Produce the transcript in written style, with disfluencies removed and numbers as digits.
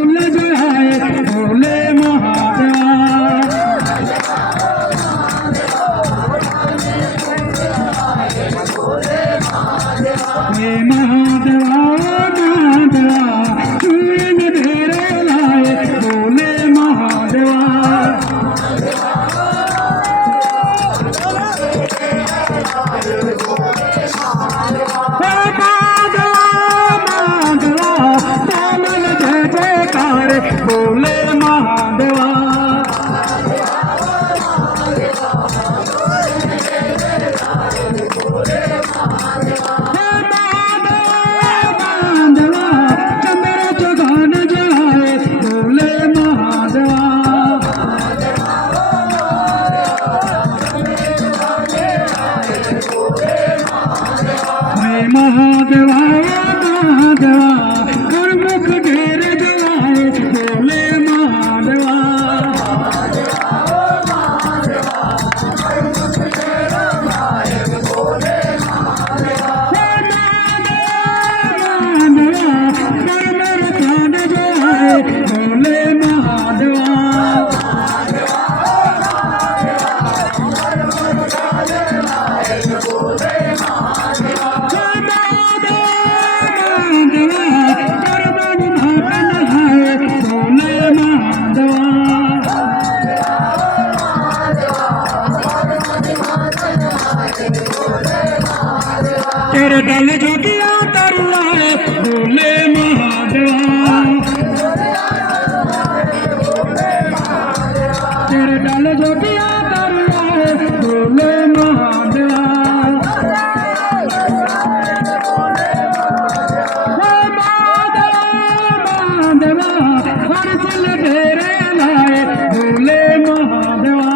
उलझ आए भोले महादेवा। हे महादेवा महादेवा चूरन ढेरे लाए भोले महादेवा। भोले महादेवा चंद्र जगान जगाए भोले महादेवा। महादेवा महादेवा गुरमुख ढेर जलाए भोले महादेवा। भोले महादेवा तेरे दल जोगिया तरुआए भोले महादेवा। तेरे दल जोगिया तरुआए भोले महादेवा। महादेवा हर सिल ढेरे लाए भोले महादेवा।